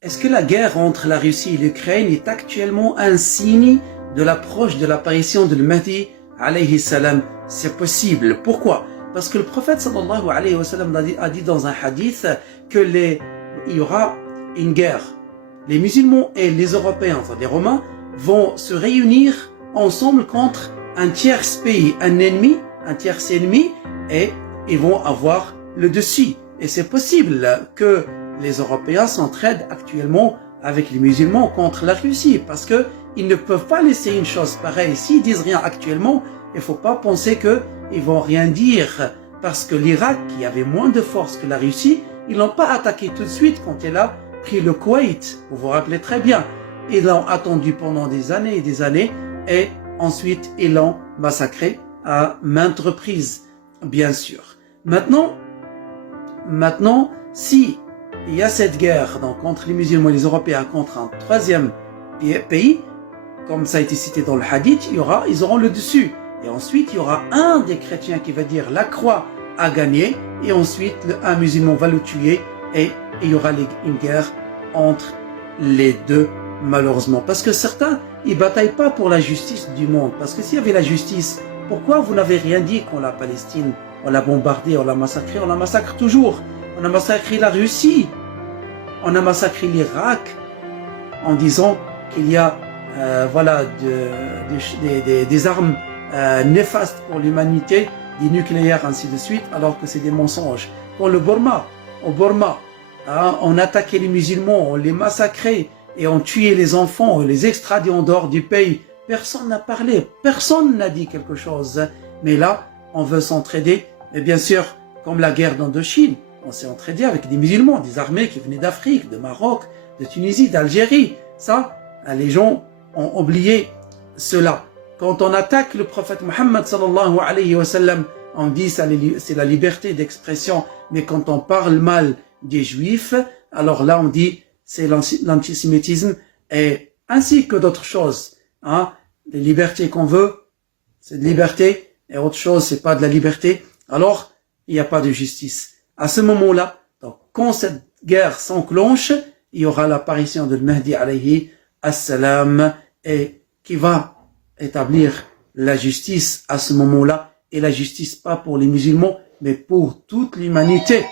est-ce que la guerre entre la Russie et l'Ukraine est actuellement un signe de l'approche de l'apparition de Mahdi alayhi salam? C'est possible. Pourquoi? Parce que le prophète sallallahu alayhi wa sallam a dit dans un hadith que il y aura une guerre. Les musulmans et les Européens, enfin les Romains, vont se réunir ensemble contre un tiers pays, un tiers ennemi, et ils vont avoir le dessus. Et c'est possible que les Européens s'entraident actuellement avec les musulmans contre la Russie, parce que ils ne peuvent pas laisser une chose pareille. S'ils disent rien actuellement, il ne faut pas penser qu'ils vont rien dire, parce que l'Irak, qui avait moins de force que la Russie, ils l'ont pas attaqué tout de suite quand elle a pris le Koweït. Vous vous rappelez très bien. Ils l'ont attendu pendant des années et des années, et ensuite ils l'ont massacré à maintes reprises, bien sûr. Maintenant, si il y a cette guerre donc, entre les musulmans et les Européens contre un troisième pays, comme ça a été cité dans le hadith, ils auront le dessus. Et ensuite, il y aura un des chrétiens qui va dire la croix a gagné, et ensuite un musulman va le tuer, et il y aura une guerre entre les deux, malheureusement. Parce que certains, ils bataillent pas pour la justice du monde. Parce que s'il y avait la justice, pourquoi vous n'avez rien dit quand la Palestine, on l'a bombardée, on l'a massacrée, on la massacre toujours. On a massacré la Russie, on a massacré l'Irak, en disant qu'il y a des armes néfastes pour l'humanité, des nucléaires, ainsi de suite, alors que c'est des mensonges. Au Burma, on attaquait les musulmans, on les massacrait, et on tuait les enfants, on les extradait en dehors du pays. Personne n'a parlé, personne n'a dit quelque chose. Mais là, on veut s'entraider, et bien sûr, comme la guerre d'Indochine, on s'est entraidé avec des musulmans, des armées qui venaient d'Afrique, de Maroc, de Tunisie, d'Algérie. Ça, les gens ont oublié cela. Quand on attaque le prophète Mohammed sallallahu alayhi wa sallam, on dit c'est la liberté d'expression, mais quand on parle mal des juifs, alors là on dit c'est l'antisémitisme, et ainsi que d'autres choses. Hein. Les libertés qu'on veut, c'est de liberté, et autre chose, c'est pas de la liberté. Alors, il n'y a pas de justice. À ce moment-là, donc, quand cette guerre s'enclenche, il y aura l'apparition de Mahdi alayhi as-salam, et qui va établir la justice à ce moment-là, et la justice pas pour les musulmans, mais pour toute l'humanité.